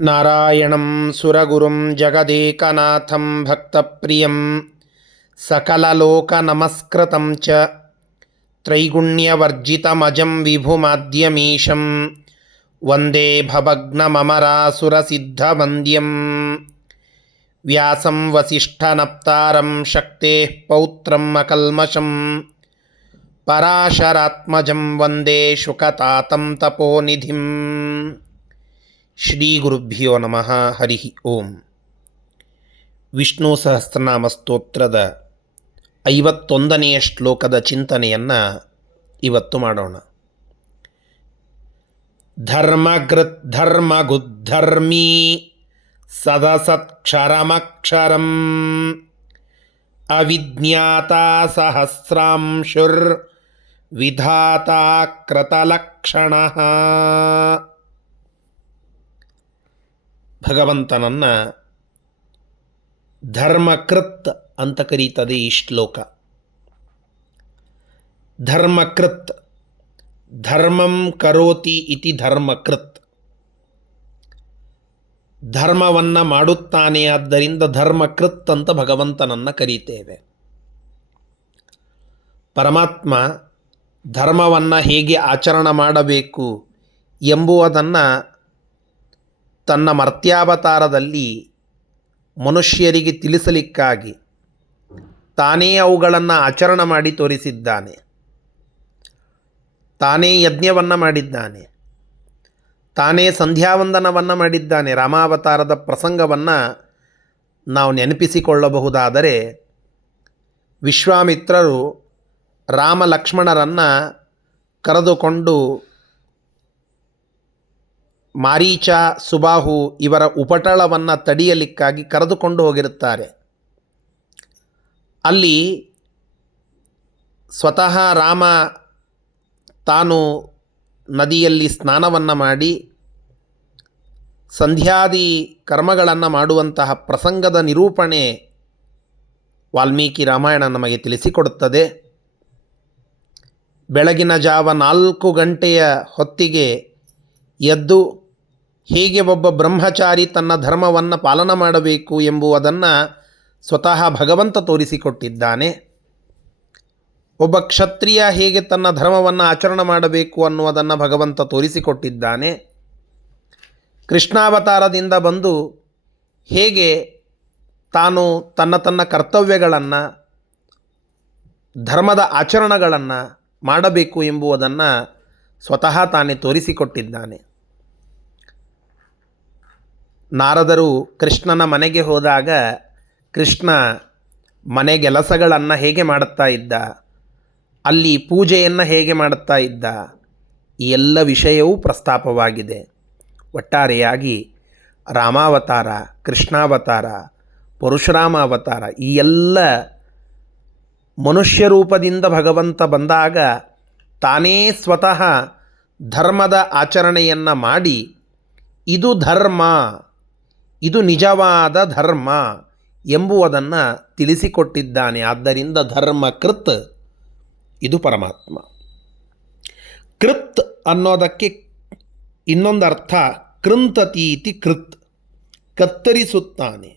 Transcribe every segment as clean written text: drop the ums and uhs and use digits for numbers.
ನಾರಾಯಣಂ ಸುರಗುರುಂ ಜಗದೇಕನಾಥಂ ಭಕ್ತಪ್ರಿಯಂ ಸಕಲಲೋಕನಮಸ್ಕೃತಂ ಚ ತ್ರೈಗುಣ್ಯವರ್ಜಿತಮಜಂ ವಿಭುಮಾದ್ಯಮೀಶಂ ವಂದೇ ಭವಗ್ನಮಮರಾಸುರಸಿದ್ಧವಂದ್ಯಂ ವ್ಯಾಸಂ ವಸಿಷ್ಠನಪ್ತಾರಂ ಶಕ್ತೇಃ ಪೌತ್ರಂ ಅಕಲ್ಮಷಂ ಪರಾಶರಾತ್ಮಜಂ ವಂದೇ ಶುಕತಾತಂ ತಪೋನಿಧಿಂ. ಶ್ರೀ ಗುರುಭ್ಯೋ ನಮಃ. ಹರಿ ಓಂ. ವಿಷ್ಣು ಸಹಸ್ರನಾಮ ಸ್ತೋತ್ರದ 51ನೆಯ ಶ್ಲೋಕದ ಚಿಂತನೆಯನ್ನು ಇವತ್ತು ಮಾಡೋಣ. ಧರ್ಮಗೃತ್ ಧರ್ಮಗುದ್ಧರ್ಮೀ ಸದಸತ್ಕ್ಷರಮಕ್ಷರಂ ಅವಿಜ್ಞಾತಾ ಸಹಸ್ರಾಂಶುರ್ ವಿಧಾತಾ ಕೃತಲಕ್ಷಣಃ. ಭಗವಂತನನ್ನು ಧರ್ಮಕೃತ್ ಅಂತ ಕರೀತದೆ ಈ ಶ್ಲೋಕ. ಧರ್ಮಕೃತ್, ಧರ್ಮಂ ಕರೋತಿ ಇತಿ ಧರ್ಮಕೃತ್. ಧರ್ಮವನ್ನು ಮಾಡುತ್ತಾನೆ, ಆದ್ದರಿಂದ ಧರ್ಮಕೃತ್ ಅಂತ ಭಗವಂತನನ್ನು ಕರೀತೇವೆ. ಪರಮಾತ್ಮ ಧರ್ಮವನ್ನು ಹೇಗೆ ಆಚರಣೆ ಮಾಡಬೇಕು ಎಂಬುವುದನ್ನು ತನ್ನ ಮರ್ತ್ಯಾವತಾರದಲ್ಲಿ ಮನುಷ್ಯರಿಗೆ ತಿಳಿಸಲಿಕ್ಕಾಗಿ ತಾನೇ ಅವುಗಳನ್ನು ಆಚರಣೆ ಮಾಡಿ ತೋರಿಸಿದ್ದಾನೆ. ತಾನೇ ಯಜ್ಞವನ್ನು ಮಾಡಿದ್ದಾನೆ, ತಾನೇ ಸಂಧ್ಯಾವಂದನವನ್ನು ಮಾಡಿದ್ದಾನೆ. ರಾಮಾವತಾರದ ಪ್ರಸಂಗವನ್ನು ನಾವು ನೆನಪಿಸಿಕೊಳ್ಳಬಹುದಾದರೆ, ವಿಶ್ವಾಮಿತ್ರರು ರಾಮ ಲಕ್ಷ್ಮಣರನ್ನು ಕರೆದುಕೊಂಡು ಮಾರೀಚ, ಸುಬಾಹು ಇವರ ಉಪಟಳವನ್ನು ತಡೆಯಲಿಕ್ಕಾಗಿ ಕರೆದುಕೊಂಡು ಹೋಗಿರುತ್ತಾರೆ. ಅಲ್ಲಿ ಸ್ವತಃ ರಾಮ ತಾನು ನದಿಯಲ್ಲಿ ಸ್ನಾನವನ್ನು ಮಾಡಿ ಸಂಧ್ಯಾದಿ ಕರ್ಮಗಳನ್ನು ಮಾಡುವಂತಹ ಪ್ರಸಂಗದ ನಿರೂಪಣೆ ವಾಲ್ಮೀಕಿ ರಾಮಾಯಣ ನಮಗೆ ತಿಳಿಸಿಕೊಡುತ್ತದೆ. ಬೆಳಗಿನ ಜಾವ 4 ಗಂಟೆಯ ಹೊತ್ತಿಗೆ ಎದ್ದು ಹೇಗೆ ಒಬ್ಬ ಬ್ರಹ್ಮಚಾರಿ ತನ್ನ ಧರ್ಮವನ್ನು ಪಾಲನೆ ಮಾಡಬೇಕು ಎಂಬುವುದನ್ನು ಸ್ವತಃ ಭಗವಂತ ತೋರಿಸಿಕೊಟ್ಟಿದ್ದಾನೆ. ಒಬ್ಬ ಕ್ಷತ್ರಿಯ ಹೇಗೆ ತನ್ನ ಧರ್ಮವನ್ನು ಆಚರಣೆ ಮಾಡಬೇಕು ಅನ್ನುವುದನ್ನು ಭಗವಂತ ತೋರಿಸಿಕೊಟ್ಟಿದ್ದಾನೆ. ಕೃಷ್ಣಾವತಾರದಿಂದ ಬಂದು ಹೇಗೆ ತಾನು ತನ್ನ ಕರ್ತವ್ಯಗಳನ್ನು, ಧರ್ಮದ ಆಚರಣೆಗಳನ್ನು ಮಾಡಬೇಕು ಎಂಬುವುದನ್ನು ಸ್ವತಃ ತಾನೇ ತೋರಿಸಿಕೊಟ್ಟಿದ್ದಾನೆ. ನಾರದರು ಕೃಷ್ಣನ ಮನೆಗೆ ಹೋದಾಗ ಕೃಷ್ಣ ಮನೆಗೆಲಸಗಳನ್ನು ಹೇಗೆ ಮಾಡುತ್ತಾ ಇದ್ದ, ಅಲ್ಲಿ ಪೂಜೆಯನ್ನು ಹೇಗೆ ಮಾಡುತ್ತಾ ಇದ್ದ, ಈ ಎಲ್ಲ ವಿಷಯವೂ ಪ್ರಸ್ತಾಪವಾಗಿದೆ. ಒಟ್ಟಾರೆಯಾಗಿ ರಾಮಾವತಾರ, ಕೃಷ್ಣಾವತಾರ, ಪರಶುರಾಮ ಅವತಾರ, ಈ ಎಲ್ಲ ಮನುಷ್ಯ ರೂಪದಿಂದ ಭಗವಂತ ಬಂದಾಗ ತಾನೇ ಸ್ವತಃ ಧರ್ಮದ ಆಚರಣೆಯನ್ನು ಮಾಡಿ ಇದು ಧರ್ಮ, ಇದು ನಿಜವಾದ ಧರ್ಮ ಎಂಬುವುದನ್ನು ತಿಳಿಸಿಕೊಟ್ಟಿದ್ದಾನೆ. ಆದ್ದರಿಂದ ಧರ್ಮಕೃತ್, ಇದು ಪರಮಾತ್ಮ. ಕೃತ್ ಅನ್ನೋದಕ್ಕೆ ಇನ್ನೊಂದು ಅರ್ಥ ಕೃಂತತೀತಿ ಕೃತ್, ಕತ್ತರಿಸುತ್ತಾನೆ,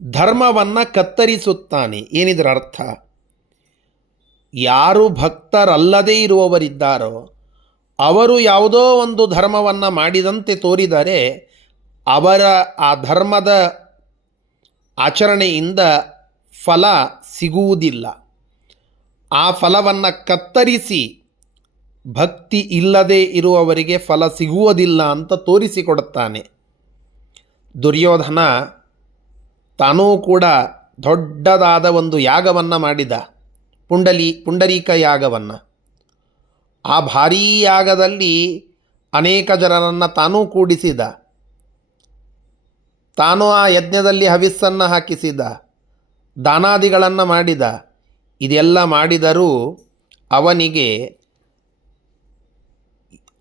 ಧರ್ಮವನ್ನು ಕತ್ತರಿಸುತ್ತಾನೆ. ಏನಿದರ ಅರ್ಥ? ಯಾರು ಭಕ್ತರಲ್ಲದೇ ಇರುವವರಿದ್ದಾರೋ ಅವರು ಯಾವುದೋ ಒಂದು ಧರ್ಮವನ್ನು ಮಾಡಿದಂತೆ ತೋರಿದರೆ ಅವರ ಆ ಧರ್ಮದ ಆಚರಣೆಯಿಂದ ಫಲ ಸಿಗುವುದಿಲ್ಲ. ಆ ಫಲವನ್ನು ಕತ್ತರಿಸಿ ಭಕ್ತಿ ಇಲ್ಲದೇ ಇರುವವರಿಗೆ ಫಲ ಸಿಗುವುದಿಲ್ಲ ಅಂತ ತೋರಿಸಿಕೊಡುತ್ತಾನೆ. ದುರ್ಯೋಧನ ತಾನೂ ಕೂಡ ದೊಡ್ಡದಾದ ಒಂದು ಯಾಗವನ್ನು ಮಾಡಿದ, ಪುಂಡರೀಕ ಯಾಗವನ್ನು. ಆ ಭಾರೀ ಯಾಗದಲ್ಲಿ ಅನೇಕ ಜನರನ್ನು ತಾನೂ ಕೂಡಿಸಿದ, ತಾನೂ ಆ ಯಜ್ಞದಲ್ಲಿ ಹವಿಸ್ಸನ್ನು ಹಾಕಿಸಿದ, ದಾನಾದಿಗಳನ್ನು ಮಾಡಿದ. ಇದೆಲ್ಲ ಮಾಡಿದರೂ ಅವನಿಗೆ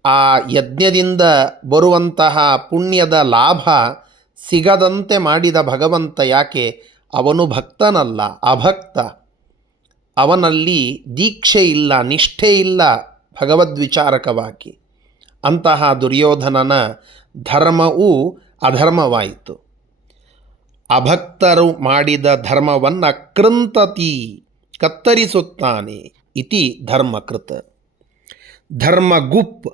ಆ ಯಜ್ಞದಿಂದ ಬರುವಂತಹ ಪುಣ್ಯದ ಲಾಭ ಸಿಗದಂತೆ ಮಾಡಿದ ಭಗವಂತ. ಯಾಕೆ? ಅವನು ಭಕ್ತನಲ್ಲ, ಅಭಕ್ತ. ಅವನಲ್ಲಿ ದೀಕ್ಷೆ ಇಲ್ಲ, ನಿಷ್ಠೆ ಇಲ್ಲ ಭಗವದ್ವಿಚಾರಕವಾಗಿ. ಅಂತಹ ದುರ್ಯೋಧನನ ಧರ್ಮವೂ ಅಧರ್ಮವಾಯಿತು. ಅಭಕ್ತರು ಮಾಡಿದ ಧರ್ಮವನ್ನು ಕೃಂತತಿ ಕತ್ತರಿಸುತ್ತಾನೆ ಇತಿ ಧರ್ಮಕೃತ. ಧರ್ಮಗುಪ್,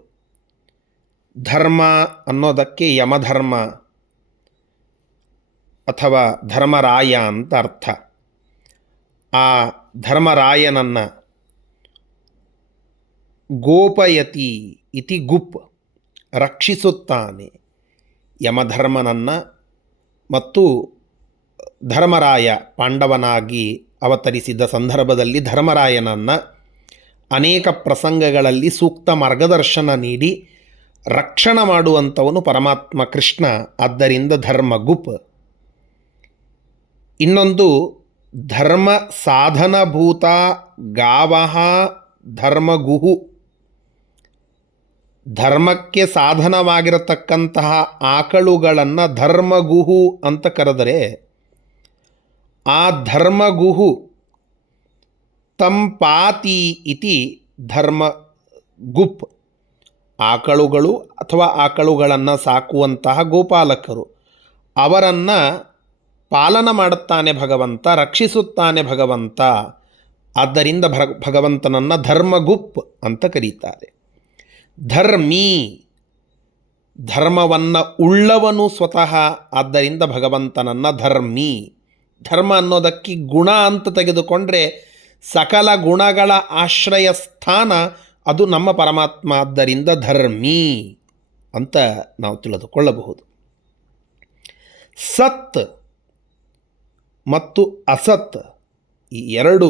ಧರ್ಮ ಅನ್ನೋದಕ್ಕೆ ಯಮಧರ್ಮ ಅಥವಾ ಧರ್ಮರಾಯ ಅಂತ ಅರ್ಥ. ಆ ಧರ್ಮರಾಯನನ್ನು ಗೋಪಯತಿ ಇತಿ ಗುಪ್, ರಕ್ಷಿಸುತ್ತಾನೆ. ಯಮಧರ್ಮನನ್ನು ಮತ್ತು ಧರ್ಮರಾಯ ಪಾಂಡವನಾಗಿ ಅವತರಿಸಿದ ಸಂದರ್ಭದಲ್ಲಿ ಧರ್ಮರಾಯನನ್ನು ಅನೇಕ ಪ್ರಸಂಗಗಳಲ್ಲಿ ಸೂಕ್ತ ಮಾರ್ಗದರ್ಶನ ನೀಡಿ ರಕ್ಷಣೆ ಮಾಡುವಂಥವನು ಪರಮಾತ್ಮ ಕೃಷ್ಣ. ಆದ್ದರಿಂದ ಧರ್ಮಗುಪ್. ಇನ್ನೊಂದು ಧರ್ಮ ಸಾಧನಭೂತ ಗಾವಃ ಧರ್ಮಗುಹು. ಧರ್ಮಕ್ಕೆ ಸಾಧನವಾಗಿರತಕ್ಕಂತಹ ಆಕಳುಗಳನ್ನು ಧರ್ಮಗುಹು ಅಂತ ಕರೆದರೆ, ಆ ಧರ್ಮಗುಹು ತಂಪಾತಿ ಇತಿ ಧರ್ಮಗುಪ್. ಆಕಳುಗಳು ಅಥವಾ ಆಕಳುಗಳನ್ನು ಸಾಕುವಂತಹ ಗೋಪಾಲಕರು, ಅವರನ್ನು ಪಾಲನ ಮಾಡುತ್ತಾನೆ ಭಗವಂತ, ರಕ್ಷಿಸುತ್ತಾನೆ ಭಗವಂತ. ಆದ್ದರಿಂದ ಭಗವಂತನನ್ನು ಧರ್ಮಗುಪ್ ಅಂತ ಕರೀತಾರೆ. ಧರ್ಮೀ, ಧರ್ಮವನ್ನು ಉಳ್ಳವನು ಸ್ವತಃ. ಆದ್ದರಿಂದ ಭಗವಂತನನ್ನು ಧರ್ಮೀ. ಧರ್ಮ ಅನ್ನೋದಕ್ಕೆ ಗುಣ ಅಂತ ತೆಗೆದುಕೊಂಡ್ರೆ ಸಕಲ ಗುಣಗಳ ಆಶ್ರಯ ಸ್ಥಾನ ಅದು ನಮ್ಮ ಪರಮಾತ್ಮ. ಆದ್ದರಿಂದ ಧರ್ಮೀ ಅಂತ ನಾವು ತಿಳಿದುಕೊಳ್ಳಬಹುದು. ಸತ್ ಮತ್ತು ಅಸತ್, ಈ ಎರಡು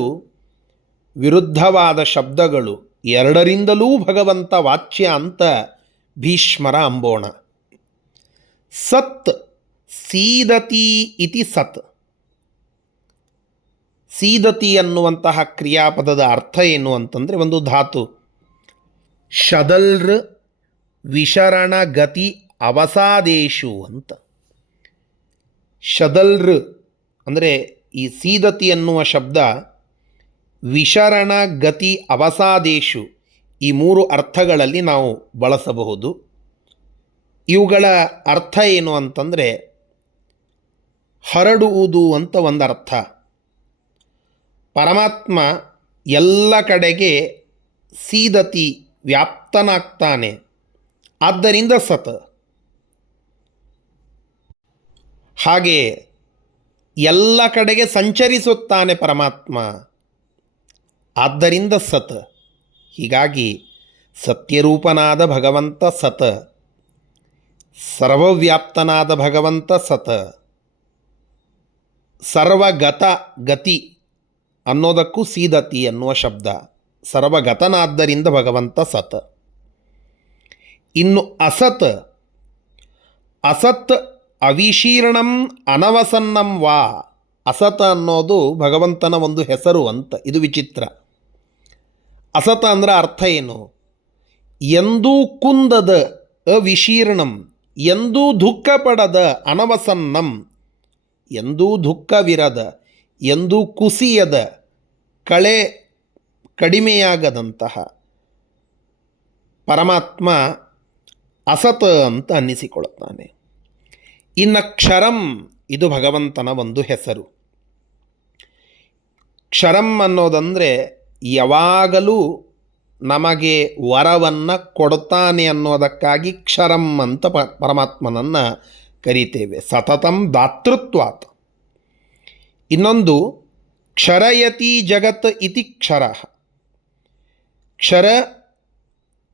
ವಿರುದ್ಧವಾದ ಶಬ್ದಗಳು, ಎರಡರಿಂದಲೂ ಭಗವಂತ ವಾಚ್ಯ ಅಂತ ಭೀಷ್ಮರ ಅಂಬೋಣ. ಸತ್ ಸೀದತಿ ಇತಿ ಸತ್. ಸೀದತಿ ಅನ್ನುವಂತಹ ಕ್ರಿಯಾಪದದ ಅರ್ಥ ಏನು ಅಂತಂದರೆ, ಒಂದು ಧಾತು ಶದಲ್ರ್ ವಿಶರಣ ಗತಿ ಅವಸಾದೇಶು ಅಂತ. ಶದಲ್ರ್ ಅಂದರೆ ಈ ಸೀದತಿ ಅನ್ನುವ ಶಬ್ದ ವಿಶರಣ ಗತಿ ಅವಸಾದೇಶು, ಈ ಮೂರು ಅರ್ಥಗಳಲ್ಲಿ ನಾವು ಬಳಸಬಹುದು. ಇವುಗಳ ಅರ್ಥ ಏನು ಅಂತಂದರೆ, ಹರಡುವುದು ಅಂತ ಒಂದು ಅರ್ಥ. ಪರಮಾತ್ಮ ಎಲ್ಲ ಕಡೆಗೆ ಸೀದತಿ, ವ್ಯಾಪ್ತನಾಗ್ತಾನೆ. ಆದ್ದರಿಂದ ಸತ್. ಹಾಗೆ ಎಲ್ಲ ಕಡೆಗೆ ಸಂಚರಿಸುತ್ತಾನೆ ಪರಮಾತ್ಮ. ಆದ್ದರಿಂದ ಸತ್. ಹೀಗಾಗಿ ಸತ್ಯರೂಪನಾದ ಭಗವಂತ ಸತ್, ಸರ್ವವ್ಯಾಪ್ತನಾದ ಭಗವಂತ ಸತ್, ಸರ್ವಗತ ಗತಿ ಅನ್ನೋದಕ್ಕೂ ಸೀದತಿ ಅನ್ನುವ ಶಬ್ದ. ಸರ್ವಗತನಾದ್ದರಿಂದ ಭಗವಂತ ಸತ್. ಇನ್ನು ಅಸತ್, ಅಸತ್ ಅವಿಶೀರ್ಣಂ ಅನವಸನ್ನಂ ವಾ. ಅಸತ ಅನ್ನೋದು ಭಗವಂತನ ಒಂದು ಹೆಸರು ಅಂತ. ಇದು ವಿಚಿತ್ರ. ಅಸತ ಅಂದರೆ ಅರ್ಥ ಏನು? ಎಂದೂ ಕುಂದದ, ಅವಿಶೀರ್ಣಂ, ಎಂದೂ ದುಃಖ ಪಡದ, ಅನವಸನ್ನಂ, ಎಂದೂ ದುಃಖವಿರದ, ಎಂದೂ ಕುಸಿಯದ, ಕಡಿಮೆಯಾಗದಂತಹ ಪರಮಾತ್ಮ ಅಸತ ಅಂತ ಅನ್ನಿಸಿಕೊಳ್ಳುತ್ತಾನೆ. ಇನ್ನು ಕ್ಷರಂ, ಇದು ಭಗವಂತನ ಒಂದು ಹೆಸರು. ಕ್ಷರಂ ಅನ್ನೋದಂದರೆ ಯಾವಾಗಲೂ ನಮಗೆ ವರವನ್ನು ಕೊಡ್ತಾನೆ ಅನ್ನೋದಕ್ಕಾಗಿ ಕ್ಷರಂ ಅಂತ ಪರಮಾತ್ಮನನ್ನು ಕರೀತೇವೆ. ಸತತಂ ದಾತೃತ್ವಾತ್. ಇನ್ನೊಂದು ಕ್ಷರಯತಿ ಜಗತ್ ಇತಿ ಕ್ಷರ. ಕ್ಷರ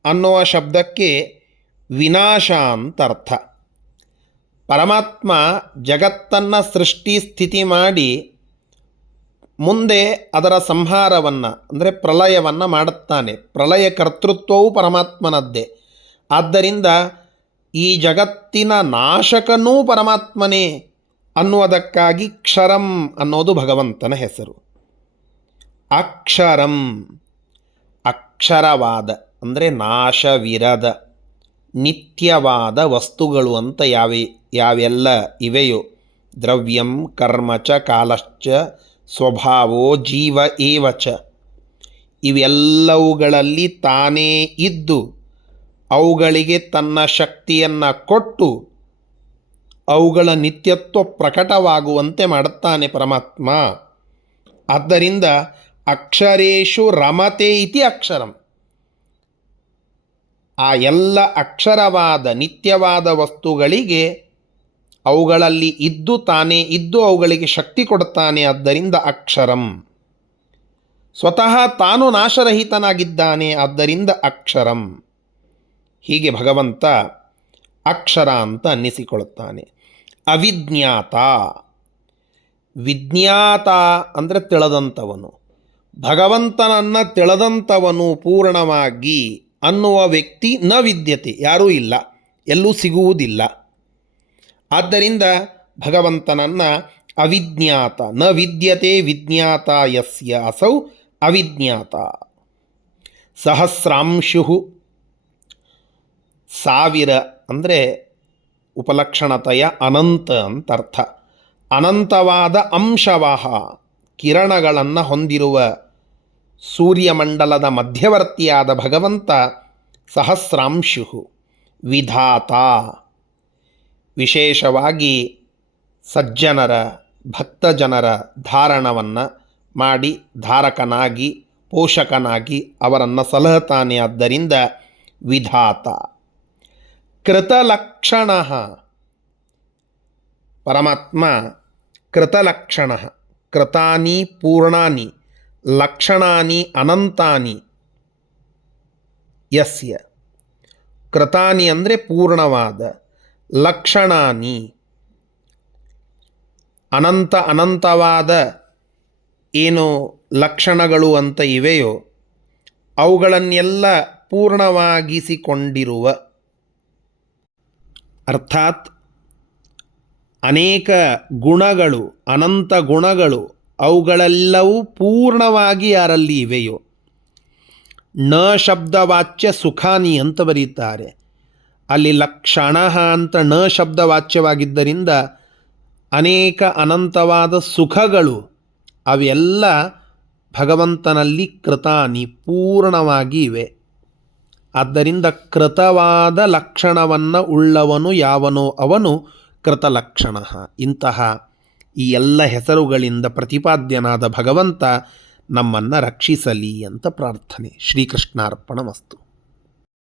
ಅನ್ನುವ ಶಬ್ದಕ್ಕೆ ವಿನಾಶ ಅಂತ ಅರ್ಥ. ಪರಮಾತ್ಮ ಜಗತ್ತನ್ನು ಸೃಷ್ಟಿ ಸ್ಥಿತಿ ಮಾಡಿ ಮುಂದೆ ಅದರ ಸಂಹಾರವನ್ನು ಅಂದರೆ ಪ್ರಳಯವನ್ನು ಮಾಡುತ್ತಾನೆ. ಪ್ರಳಯ ಕರ್ತೃತ್ವವು ಪರಮಾತ್ಮನದ್ದೇ. ಆದ್ದರಿಂದ ಈ ಜಗತ್ತಿನ ನಾಶಕನೂ ಪರಮಾತ್ಮನೇ ಅನ್ನುವುದಕ್ಕಾಗಿ ಕ್ಷರಂ ಅನ್ನೋದು ಭಗವಂತನ ಹೆಸರು. ಅಕ್ಷರಂ, ಅಕ್ಷರವಾದ ಅಂದರೆ ನಾಶವಿರದ ನಿತ್ಯವಾದ ವಸ್ತುಗಳು ಅಂತ ಯಾವೆಲ್ಲ ಇವೆಯೋ, ದ್ರವ್ಯಂ ಕರ್ಮ ಚ ಕಾಲಶ್ಚ ಸ್ವಭಾವೋ ಜೀವ ಏವ ಚ, ಇವೆಲ್ಲವುಗಳಲ್ಲಿ ತಾನೇ ಇದ್ದು ಅವುಗಳಿಗೆ ತನ್ನ ಶಕ್ತಿಯನ್ನು ಕೊಟ್ಟು ಅವುಗಳ ನಿತ್ಯತ್ವ ಪ್ರಕಟವಾಗುವಂತೆ ಮಾಡುತ್ತಾನೆ ಪರಮಾತ್ಮ. ಆದ್ದರಿಂದ ಅಕ್ಷರೇಷು ರಮತೆ ಇತಿ ಅಕ್ಷರಂ. ಆ ಎಲ್ಲ ಅಕ್ಷರವಾದ ನಿತ್ಯವಾದ ವಸ್ತುಗಳಿಗೆ ಅವುಗಳಲ್ಲಿ ಇದ್ದು ತಾನೇ ಇದ್ದು ಅವುಗಳಿಗೆ ಶಕ್ತಿ ಕೊಡುತ್ತಾನೆ. ಆದ್ದರಿಂದ ಅಕ್ಷರಂ. ಸ್ವತಃ ತಾನು ನಾಶರಹಿತನಾಗಿದ್ದಾನೆ, ಆದ್ದರಿಂದ ಅಕ್ಷರಂ. ಹೀಗೆ ಭಗವಂತ ಅಕ್ಷರ ಅಂತ ಅನ್ನಿಸಿಕೊಳ್ಳುತ್ತಾನೆ. ಅವಿಜ್ಞಾತ. ವಿಜ್ಞಾತ ಅಂದರೆ ತಿಳಿದಂಥವನು. ಭಗವಂತನನ್ನು ತಿಳಿದಂಥವನು ಪೂರ್ಣವಾಗಿ ಅನ್ನುವ ವ್ಯಕ್ತಿ ನ ವಿದ್ಯತೆ, ಯಾರೂ ಇಲ್ಲ, ಎಲ್ಲೂ ಸಿಗುವುದಿಲ್ಲ. ಆದ್ದರಿಂದ ಭಗವಂತನನ್ನು ಅವಿಜ್ಞಾತ. ನ ವಿದ್ಯತೆ ವಿಜ್ಞಾತ ಯಸ್ಯ ಅಸೌ ಅವಿಜ್ಞಾತ. ಸಹಸ್ರಾಂಶು. ಸಾವಿರ ಅಂದರೆ ಉಪಲಕ್ಷಣತೆಯ ಅನಂತ ಅಂತರ್ಥ. ಅನಂತವಾದ ಅಂಶವಾಹ, ಕಿರಣಗಳನ್ನು ಹೊಂದಿರುವ ಸೂರ್ಯಮಂಡಲದ ಮಧ್ಯವರ್ತಿಯಾದ ಭಗವಂತ ಸಹಸ್ರಾಂಶು. ವಿಧಾತ. ವಿಶೇಷವಾಗಿ ಸಜ್ಜನರ ಭಕ್ತಜನರ ಧಾರಣವನ್ನು ಮಾಡಿ ಧಾರಕನಾಗಿ ಪೋಷಕನಾಗಿ ಅವರನ್ನು ಸಲಹುತ್ತಾನೆ. ಆದ್ದರಿಂದ ವಿಧಾತ. ಕೃತಲಕ್ಷಣ. ಪರಮಾತ್ಮ ಕೃತಲಕ್ಷಣ. ಕೃತಾನಿ ಪೂರ್ಣಾನಿ ಲಕ್ಷಣಾನಿ ಅನಂತಾನಿ ಯಸ್ಯ. ಕೃತಾನಿ ಅಂದರೆ ಪೂರ್ಣವಾದ, ಲಕ್ಷಣಾನಿ ಅನಂತವಾದ ಏನು ಲಕ್ಷಣಗಳು ಅಂತ ಇವೆಯೋ ಅವುಗಳನ್ನೆಲ್ಲ ಪೂರ್ಣವಾಗಿಸಿಕೊಂಡಿರುವ, ಅರ್ಥಾತ್ ಅನೇಕ ಗುಣಗಳು, ಅನಂತ ಗುಣಗಳು ಅವುಗಳೆಲ್ಲವೂ ಪೂರ್ಣವಾಗಿ ಯಾರಲ್ಲಿ ಇವೆಯೋ. ನ ಶಬ್ದವಾಚ್ಯ ಸುಖಾನಿ ಅಂತ ಬರೀತಾರೆ. ಅಲ್ಲಿ ಲಕ್ಷಣ ಅಂತ ನ ಶಬ್ದವಾಚ್ಯವಾಗಿದ್ದರಿಂದ ಅನೇಕ ಅನಂತವಾದ ಸುಖಗಳು ಅವೆಲ್ಲ ಭಗವಂತನಲ್ಲಿ ಕೃತಾನಿ ಪೂರ್ಣವಾಗಿ ಇವೆ. ಆದ್ದರಿಂದ ಕೃತವಾದ ಲಕ್ಷಣವನ್ನು ಉಳ್ಳವನು ಯಾವನೋ ಅವನು ಕೃತಲಕ್ಷಣ. ಇಂತಹ ಈ ಎಲ್ಲ ಹೆಸರುಗಳಿಂದ ಪ್ರತಿಪಾದ್ಯನಾದ ಭಗವಂತ ನಮ್ಮನ್ನು ರಕ್ಷಿಸಲಿ ಅಂತ ಪ್ರಾರ್ಥನೆ. ಶ್ರೀಕೃಷ್ಣಾರ್ಪಣಮಸ್ತು.